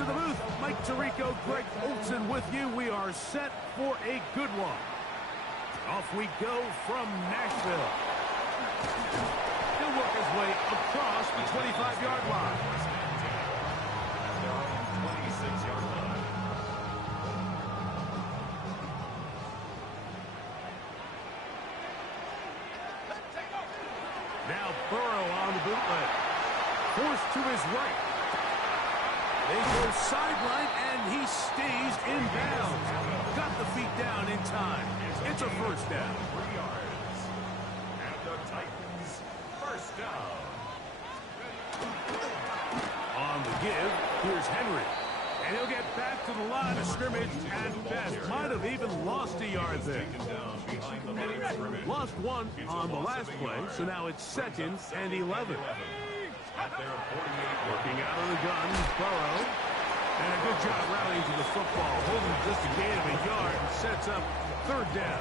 to the booth. Mike Tirico, Greg Olson with you. We are set for a good one. Off we go from Nashville. He'll work his way across the 25-yard line. Now Burrow on the bootleg. Forced to his right. They go sideline, and he stays in bounds. Got the feet down in time. It's a first down. 3 yards. And the Titans, first down. On the give, here's Henry. And he'll get back to the line of scrimmage at best. Might have even lost a yard there. Lost one on the last play, so now it's 2nd and 11. Working out of the gun, Burrow. And a good job rallying to the football. Holding just a gain of a yard and sets up 3rd down.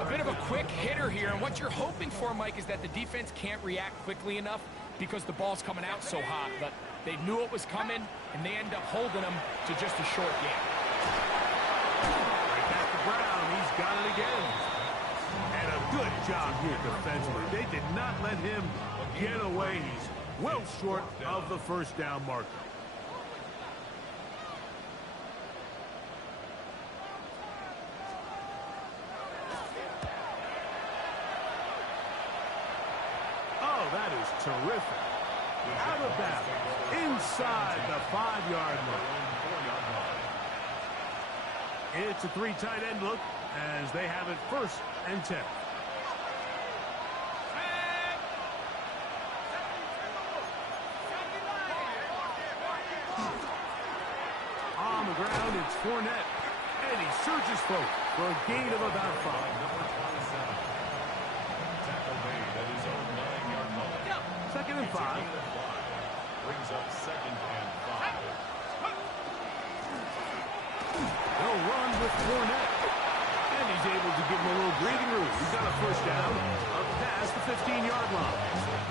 A bit of a quick hitter here, and what you're hoping for, Mike, is that the defense can't react quickly enough because the ball's coming out so hot. But they knew it was coming, and they end up holding them to just a short gain. Right back to Brown. He's got it again. And a good job here defensively. They did not let him get away. He's well short of the first down marker. Oh, that is terrific. Out of bounds. Inside the 5-yard line. It's a 3 tight end look as they have it 1st and 10. On the ground, it's Fournette. And he surges forward for a gain of about 5. Second and 5. Brings up 2nd and 5. They'll run with Fournette. And he's able to give him a little breathing room. He's got a first down up past the 15-yard line.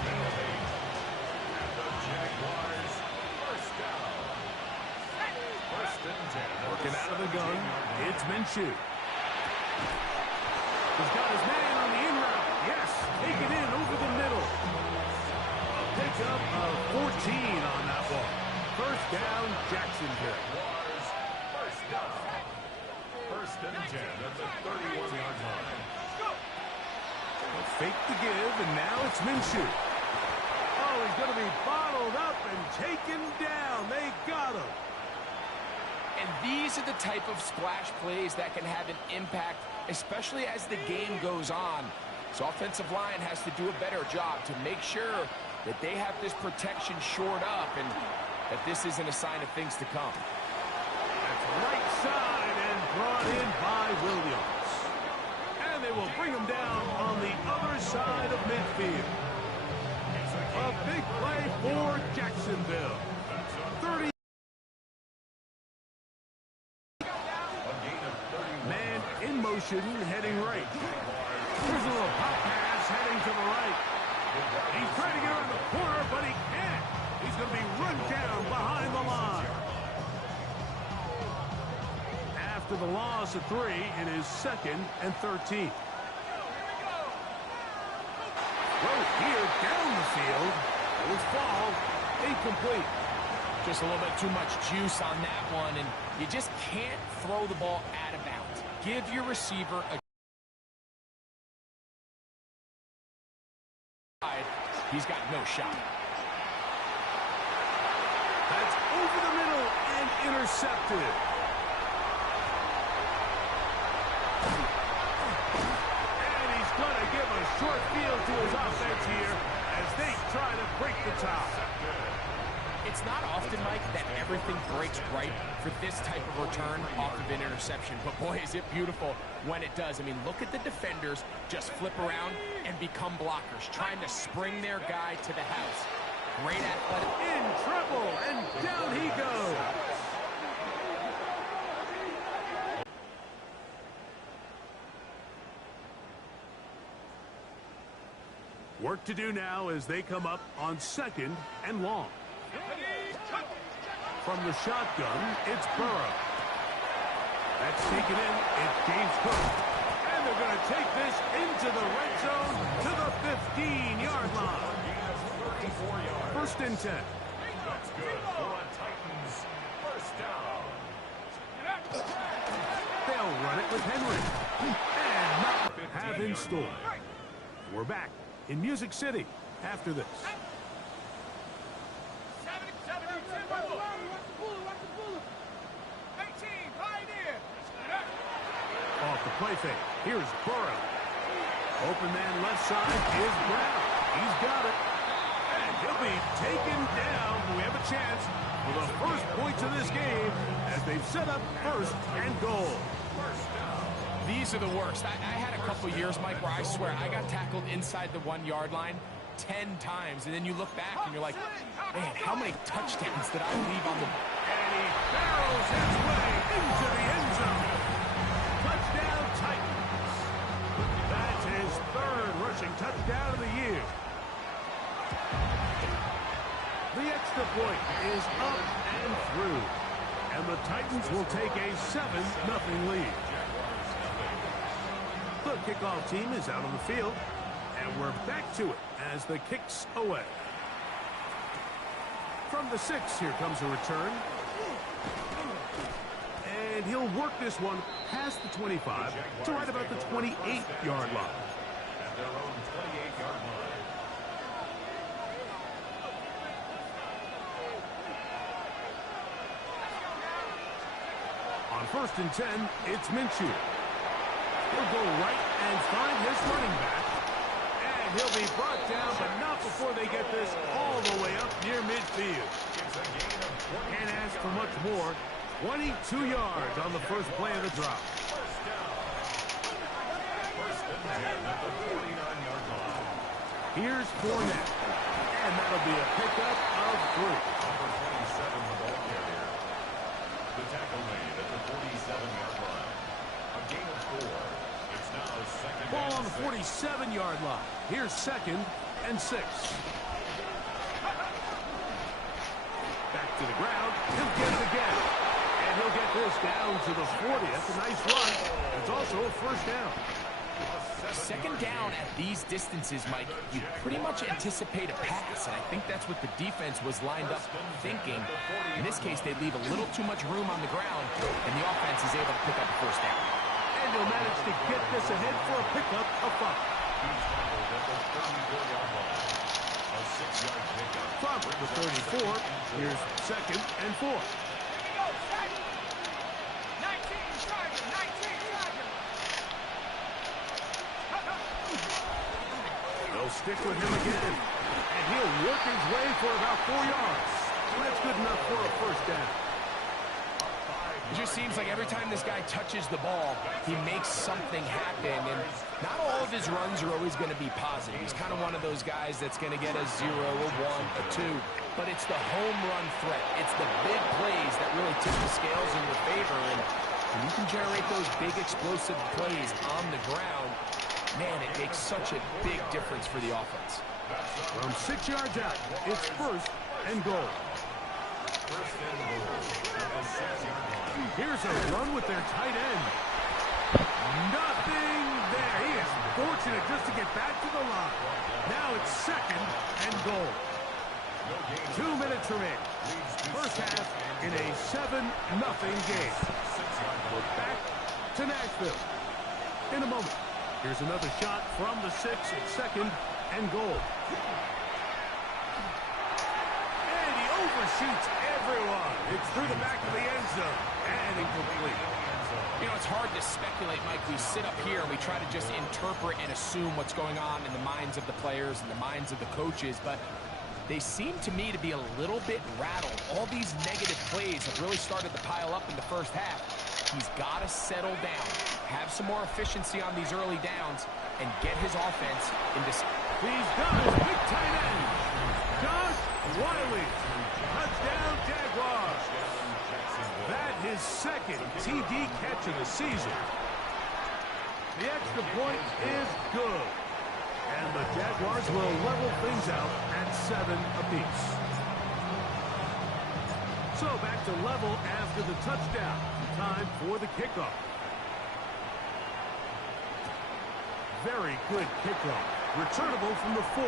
And the Jaguars, first down. 1st and 10. Working out of the gun, it's Minshew. He's got his man on the in route. Yes, take it in over the middle. A pickup of 14 on that one. First down, Jacksonville. Jaguars, first down. 1st and 10 at the 31-yard line. They'll fake the give, and now it's Minshew. Oh, he's going to be bottled up and taken down. They got him. And these are the type of splash plays that can have an impact, especially as the game goes on. So offensive line has to do a better job to make sure that they have this protection shored up and that this isn't a sign of things to come. That's right side and brought in by Williams. And they will bring him down on the other side of midfield. A big play for Jacksonville. 30. Man in motion, heading right. Here's a little pop pass heading to the right. He's trying to get around the corner, but he can't. He's going to be run down behind the line. After the loss of 3, it is 2nd and 13. Throw here down the field. It was fall. Incomplete. Just a little bit too much juice on that one, and you just can't throw the ball out of bounds. Give your receiver a... He's got no shot. That's over the middle and intercepted. And he's going to give a short field to his offense here as they try to break the top. It's not often, Mike, that everything breaks right for this type of return off of an interception. But, boy, is it beautiful when it does. I mean, look at the defenders just flip around and become blockers, trying to spring their guy to the house. Great athletic. In trouble, and down he goes. Work to do now as they come up on 2nd and long. From the shotgun, it's Burrow. That's taken in. It's James Cook. And they're going to take this into the red zone to the 15-yard line. 34 yards. First and 10. That's good for the Titans. First down. They'll run it with Henry. And not have in store. We're back in Music City after this. Off the play fake. Here's Burrow. Open man left side is Brown. He's got it. And he'll be taken down. We have a chance for the first points of this game as they've set up first and goal. These are the worst. I had a couple years, Mike, where I swear I got tackled inside the 1-yard line 10 times. And then you look back and you're like, man, how many touchdowns did I leave on the... And he barrels his way into the end zone. Touchdown Titans. That's his third rushing touchdown of the year. The extra point is up and through. And the Titans will take a 7-0 lead. The kickoff team is out on the field. And we're back to it as the kick's away. From the 6, here comes a return. And he'll work this one past the 25 to right about the 28-yard line. At their own 28-yard line. On first and 10, it's Minshew. He'll go right and find his running back. And he'll be brought down, but not before they get this all the way up near midfield. It's a gain of 20. Can't ask for much more. 22 yards on the first play of the drop. First down. First and 10 at the 49-yard line. Here's Fournette. And that'll be a pickup of 3. Number 27, the ball carrier. The tackle made at the 47-yard line. A gain of 4. It's now second Ball on and the 6. 47-yard line. Here's second and 6. Back to the ground. He'll get it again. And he'll get this down to the 40. That's a nice run. It's also a first down. Second down at these distances, Mike, you pretty much anticipate a pass, and I think that's what the defense was lined up thinking. In this case, they leave a little too much room on the ground, and the offense is able to pick up a first down. And he'll manage to get this ahead for a pickup of 5. He's tackled at the 34-yard line. A 6-yard pickup. From the 34, here's second and 4. They'll stick with him again. And he'll work his way for about 4 yards. And that's good enough for a first down. It just seems like every time this guy touches the ball, he makes something happen. And not all of his runs are always going to be positive. He's kind of one of those guys that's going to get a 0, a 1, a 2. But it's the home run threat. It's the big plays that really tip the scales in your favor. And when you can generate those big explosive plays on the ground, man, it makes such a big difference for the offense. From 6 yards out, it's first and goal. First and goal. At the 6-yard line. Here's a run with their tight end. Nothing there. He is fortunate just to get back to the line. Now it's second and goal. 2 minutes remaining. First half in a 7-0 game. We're back to Nashville in a moment. Here's another shot from the 6 at second and goal. And he overshoots everyone. It's through the back of the end zone and incomplete. You know, it's hard to speculate, Mike. We sit up here and we try to just interpret and assume what's going on in the minds of the players and the minds of the coaches, but they seem to me to be a little bit rattled. All these negative plays have really started to pile up in the first half. He's got to settle down, have some more efficiency on these early downs, and get his offense into... He's got his big tight end. Josh Wiley. Touchdown, Jaguars. That his second TD catch of the season. The extra point is good. And the Jaguars will level things out at 7 apiece. So back to level after the touchdown. Time for the kickoff. Very good kickoff. Returnable from the 4.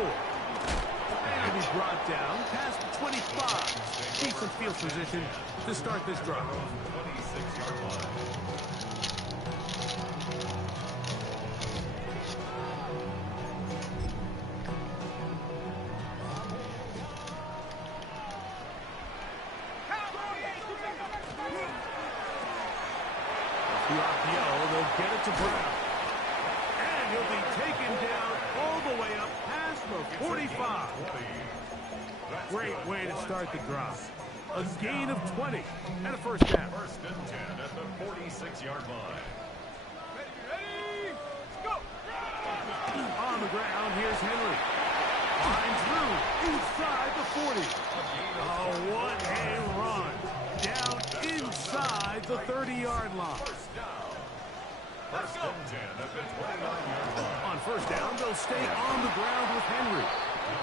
And he's brought down past the 25. Decent field position to start this drive. 26-yard line. The RPO, they'll get it to Brown. And he'll be taken down all the way up past the 45. Great way to start the drive. A gain of 20 and a first down. First and 10 at the 46-yard line. Ready, go! On the ground, here's Henry. Finds room inside the 40. Oh, what a run. Down inside the 30-yard line. First and 10 at the 29-yard line. On first down, they'll stay on the ground with Henry.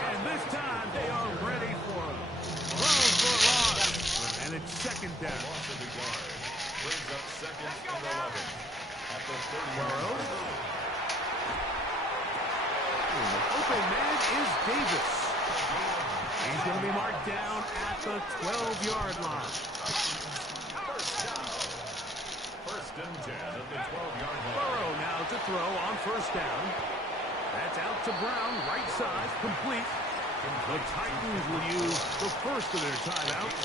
And this time, they are ready for him. Throws for a loss. And it's second down. Loss of the yard. Brings up second and 11 at the 30-yard Burrow. line. Open man is Davis. He's going to be marked down at the 12-yard line. First and 10 at the 12-yard line. Burrow now to throw on first down. That's out to Brown, right side, complete. The Titans will use the first of their timeouts,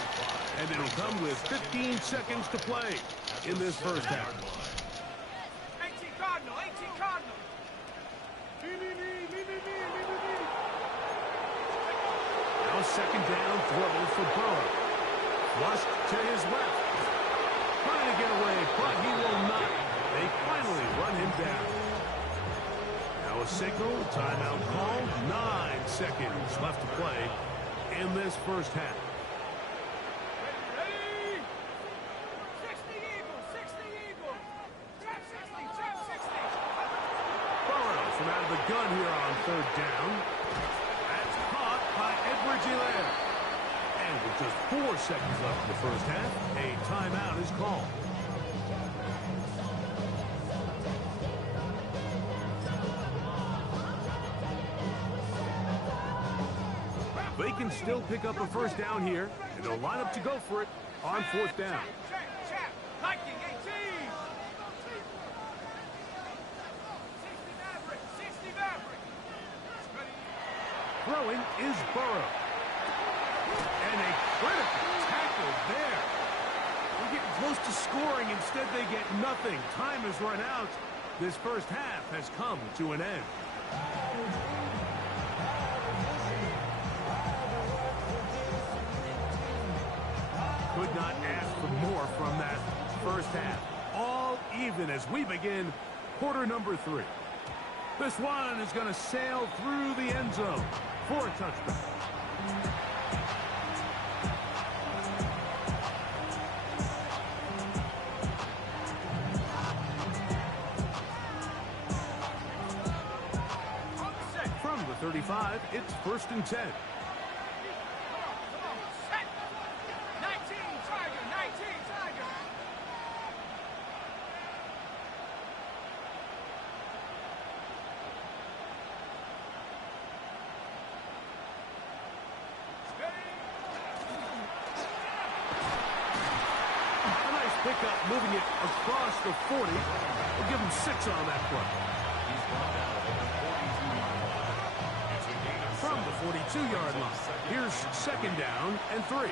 and it'll come with 15 seconds to play in this first half. 18 Cardinal, 18 Cardinal. Now second down throw for Burrow. Flushed to his left. Trying to get away, but he will not. They finally run him down. Now a signal, timeout call. 9 seconds left to play in this first half. Ready? 60 Eagles, 60 Eagles. Trap 60, trap 60. Burrow from out of the gun here on third down. That's caught by Edwards-Helaire. And with just 4 seconds left in the first half, a timeout is called. They can still pick up a first down here, and they'll line up to go for it on fourth down. Trap, Viking 18. 60 Maverick, 60 Maverick. Throwing is Burrow. And a critical tackle there. We're getting close to scoring. Instead, they get nothing. Time has run out. This first half has come to an end. Could not ask for more from that first half. All even as we begin quarter number 3. This one is going to sail through the end zone for a touchdown. From the 35, it's first and 10. Set. 19 Tiger, 19 Tiger. A nice pickup, moving it across the 40. We'll give him 6 on that play. He's brought down at the 42-yard line. It's a gain of From the 42-yard line, here's second down and 3.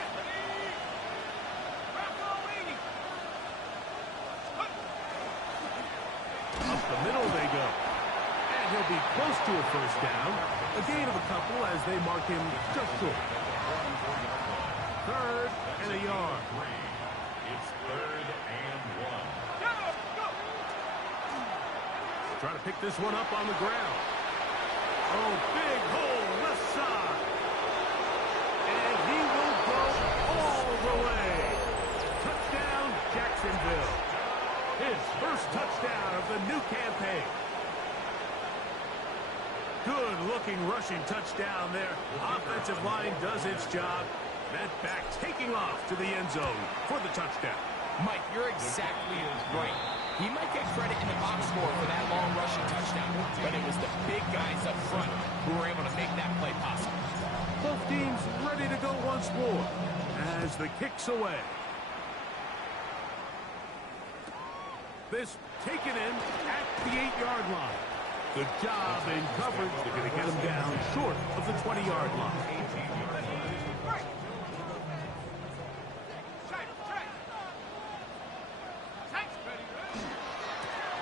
Up the middle they go. And he'll be close to a first down. A gain of a couple as they mark him just short. Third and a yard. It's third and 1. Trying to pick this one up on the ground. Oh, big hole left side. And he will go all the way. Touchdown, Jacksonville. His first touchdown of the new campaign. Good-looking rushing touchdown there. Offensive line does its job. That back taking off to the end zone for the touchdown. Mike, you're exactly right. He might get credit in the box score for that long rushing touchdown, but it was the big guys up front who were able to make that play possible. Both teams ready to go once more as the kick's away. This taken in at the 8-yard line. Good job in coverage. They're going to get him down short of the 20-yard line.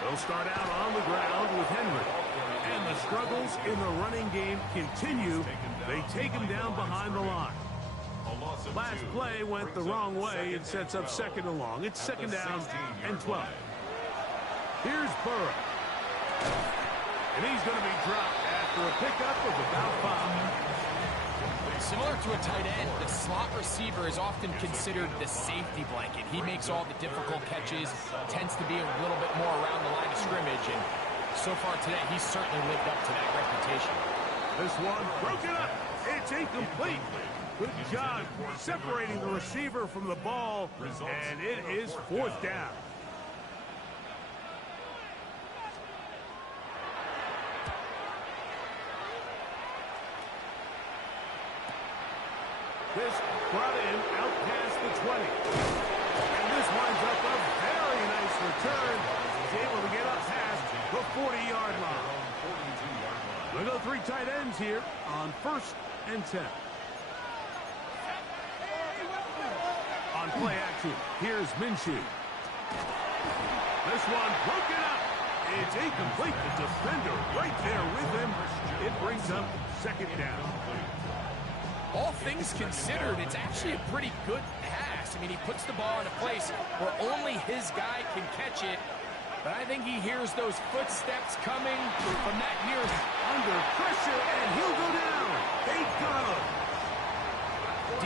They'll start out on the ground with Henry. And the struggles in the running game continue. They take him down behind the line. Last play went the wrong way. It sets up second and long. It's second down and 12. Here's Burrow. And he's going to be dropped after a pickup of about 5. Similar to a tight end, the slot receiver is often considered the safety blanket. He makes all the difficult catches, tends to be a little bit more around the line of scrimmage, and so far today, he's certainly lived up to that reputation. This one broken up. It's incomplete. Good job separating the receiver from the ball, and it is fourth down. This brought in out past the 20. And this winds up a very nice return. He's able to get up past the 40-yard line. We'll go 3 tight ends here on 1st and 10. On play action, here's Minshew. This one broken up. It's incomplete. The defender right there with him. It brings up second down. All things considered, it's actually a pretty good pass. I mean, he puts the ball in a place where only his guy can catch it. But I think he hears those footsteps coming from that near under pressure, and he'll go down. They got him.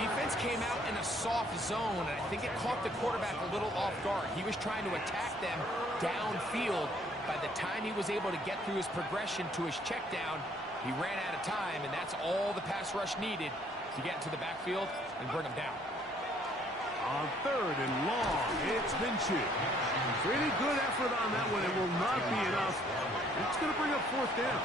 Defense came out in a soft zone, and I think it caught the quarterback a little off guard. He was trying to attack them downfield. By the time he was able to get through his progression to his check down, he ran out of time, and that's all the pass rush needed to get into the backfield and bring him down. On 3rd and long, it's Minshew. Pretty good effort on that one. It will not be enough. It's going to bring up fourth down.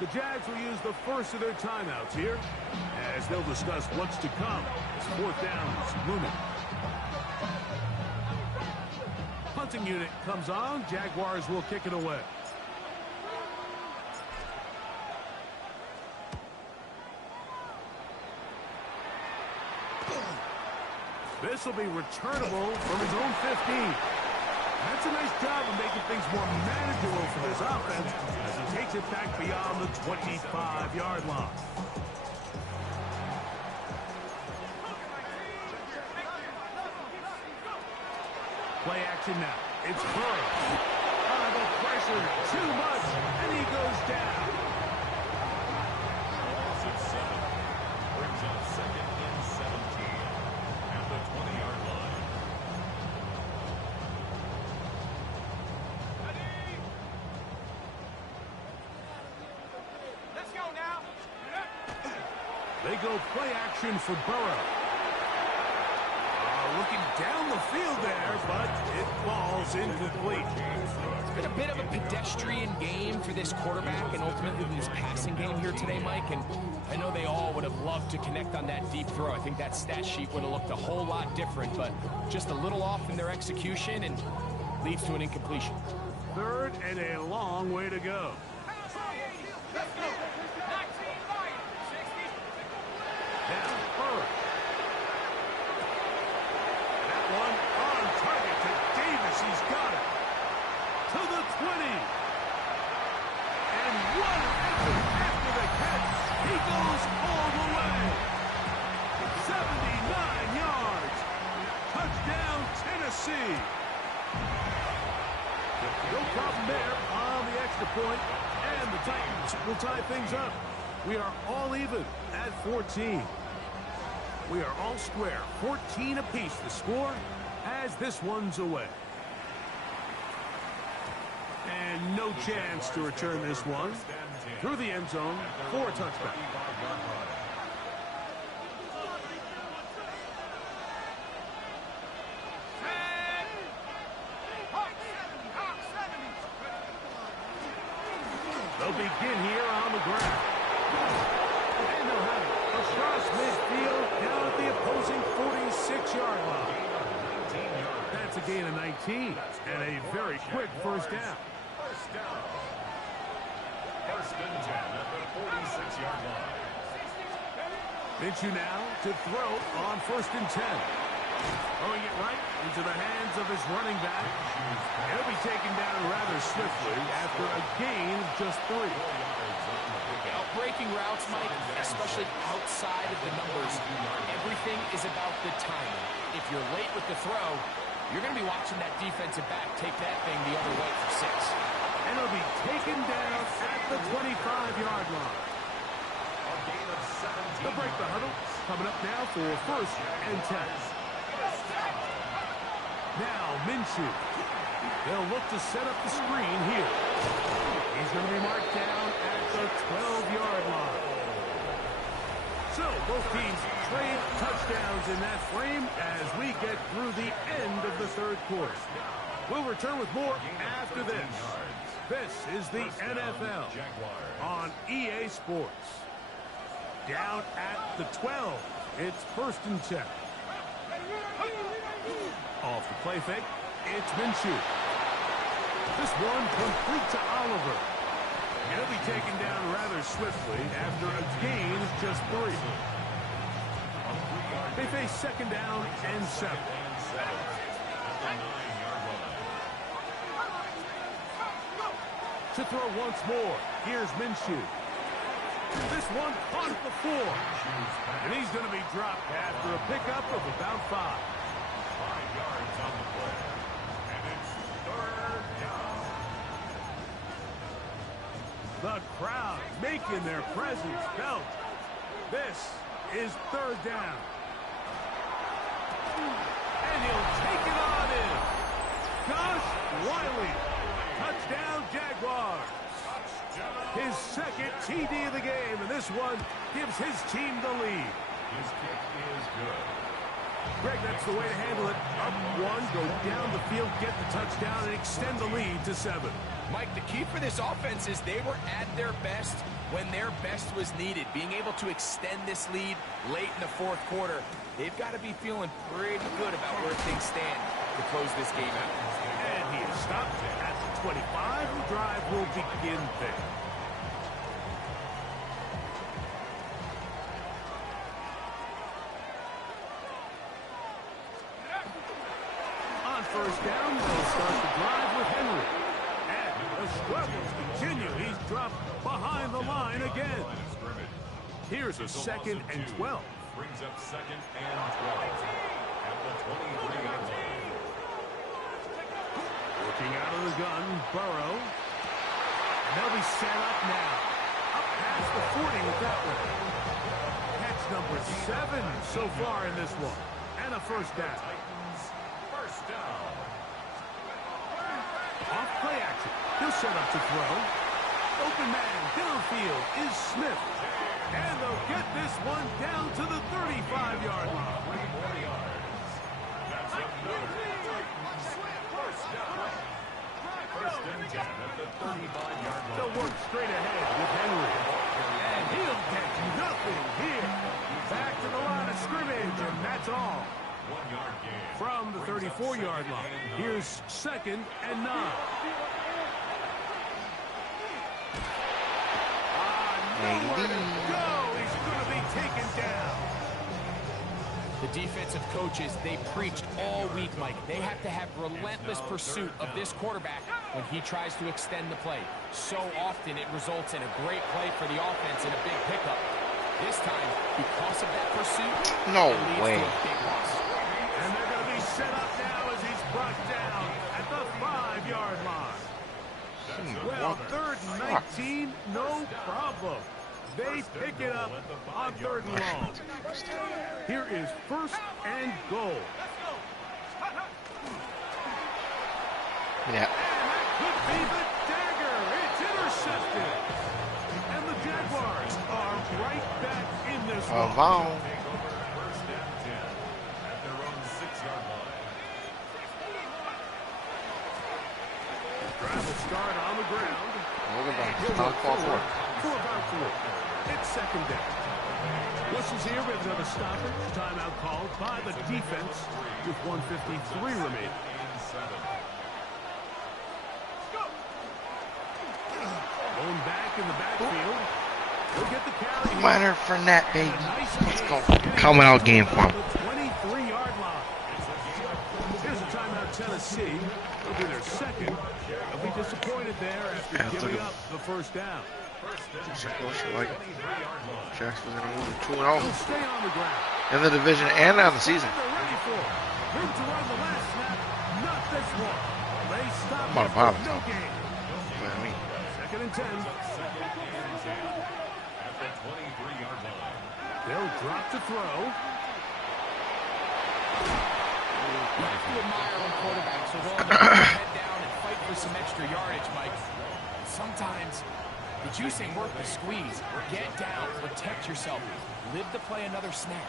The Jags will use the first of their timeouts here as they'll discuss what's to come as fourth down is looming. Punting unit comes on. Jaguars will kick it away. This will be returnable from his own 15. That's a nice job of making things more manageable for this offense as he takes it back beyond the 25-yard line. Play action now. It's Burrow. The pressure too much, and he goes down. Loss of 7 brings up 2nd and 17 at the 20-yard line. They go play action for Burrow. Looking down the field there, but it falls incomplete. It's been a bit of a pedestrian game for this quarterback and ultimately this passing game here today, Mike. And I know they all would have loved to connect on that deep throw. I think that stat sheet would have looked a whole lot different, but just a little off in their execution and leads to an incompletion. 3rd and a long way to go. Now, Burrow. That one on target to Davis. He's got it. To the 20. And one effort after the catch. He goes all the way. 79 yards. Touchdown, Tennessee. will tie things up. We are all even at 14. We are all square. 14 apiece the score as this one's away. And no chance to return this one through the end zone for a touchback. They'll begin here on the ground. And they'll have it across midfield down at the opposing 46-yard line. That's a gain of 19 and a very quick first down. First and 10 at the 46-yard line. Minshew now to throw on first and 10. Throwing it right into the hands of his running back. He'll be taken down rather swiftly after a gain of just 3. Breaking routes, Mike, especially outside of the numbers, everything is about the timing. If you're late with the throw, you're going to be watching that defensive back take that thing the other way for 6. And he'll be taken down at the 25-yard line. They'll break the huddle. Coming up now for first and 10. Now Minshew. They'll look to set up the screen here. He's going to be marked down at the 12-yard line. So both teams trade touchdowns in that frame as we get through the end of the third quarter. We'll return with more after this. This is the NFL on EA Sports. Down at the 12. It's first and 10. Off the play fake, it's Minshew. This one complete to Oliver. He'll be taken down rather swiftly after a gain of just 3. They face second down and 7. To throw once more, here's Minshew. This one caught before. And he's going to be dropped after a pickup of about 5. 5 yards on the play. And it's third down. The crowd making their presence felt. This is third down. And he'll take it on in. Josh Wiley. Touchdown, Jaguars. His second TD of the game, and this one gives his team the lead. His kick is good. Greg, that's the way to handle it. Up 1, go down the field, get the touchdown, and extend the lead to 7. Mike, the key for this offense is they were at their best when their best was needed. Being able to extend this lead late in the fourth quarter, they've got to be feeling pretty good about where things stand to close this game out. And he is stopped at the 25. The drive will begin there. On first down, they'll start the drive with Henry. And the struggles continue. He's dropped behind the line again. Here's a second and 12. Brings up second and 12 at the 23-yard line. Working out of the gun, burrow. And they'll be set up now. Up past the 40 with that one. Catch number 7 so far in this one. And a first down. Titans, first down. Off play action. He'll set up to throw. Open man downfield is Smith. And they'll get this one down to the 35-yard line. 3 more yards. That's another Titans first down. First and 10 at the 35-yard line. They'll work straight ahead with Henry. And he'll get nothing here. Back to the line of scrimmage, and that's all. 1 yard gain. From the 34-yard line, here's second and 9. Nowhere to go. He's going to be taken down. The defensive coaches, they preached all week, Mike. They have to have relentless pursuit of this quarterback when he tries to extend the play. So often it results in a great play for the offense and a big pickup. This time, because of that pursuit, No it leads way. to a big loss. And they're going to be set up now as he's brought down at the 5-yard line. Well, 3rd and 19, no problem. They pick it up on 3rd and long. Here is 1st and goal. Yeah. Could be the dagger. It's intercepted. And the Jaguars are right back in this one. Wow. First down 10 at their own 6-yard line. Drive will start on the ground. Look at that. He'll Not look far forward forward. for about 4. It's 2nd down. Whistles here with another stoppage. Timeout called by the defense with 1:53 remaining. Going back in the backfield. He'll get the carry. Leonard Fournette, baby. Nice Let's go. gain. Coming out game for him. 23-yard line. Here's a timeout, Tennessee. It'll be their 2nd. They'll be disappointed there after giving up the 1st down. Like Jags was going to move to 2-0 He'll stay on the ground. in the division and on the season. They're ready for it. Room to run the last snap. Not this one. They stop I'm on it the bottom, with no so. gain. What I mean, 2nd and 10. At the 23-yard line. They'll drop to throw. You have to admire on quarterbacks who will head down and fight for some extra yardage, Mike. Sometimes the juicing work the squeeze. Get down, protect yourself, live to play another snap.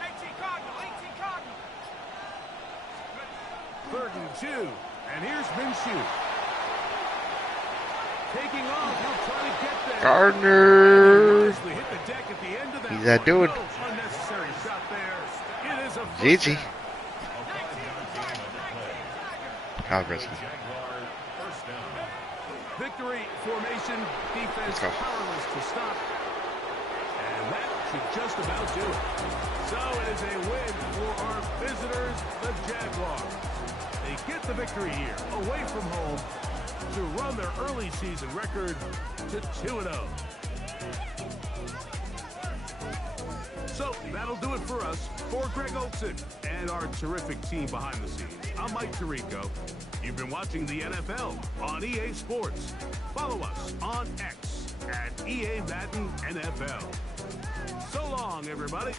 18 Cardinal, 18 Cardinal. 3rd and 2. And here's Minshew. Taking off. He'll try to get there. Gardner. Nicely hit the deck at the end of that. He's that dude. No unnecessary shot there. It is a GG. first down. Kyle Brisky. Victory formation, defense Let's go. powerless to stop. And that should just about do it. So it is a win for our visitors, the Jaguars. They get the victory here, away from home, to run their early season record to 2-0. So that'll do it for us. For Greg Olson and our terrific team behind the scenes, I'm Mike Tirico. You've been watching the NFL on EA Sports. Follow us on X at EA Madden NFL. So long, everybody.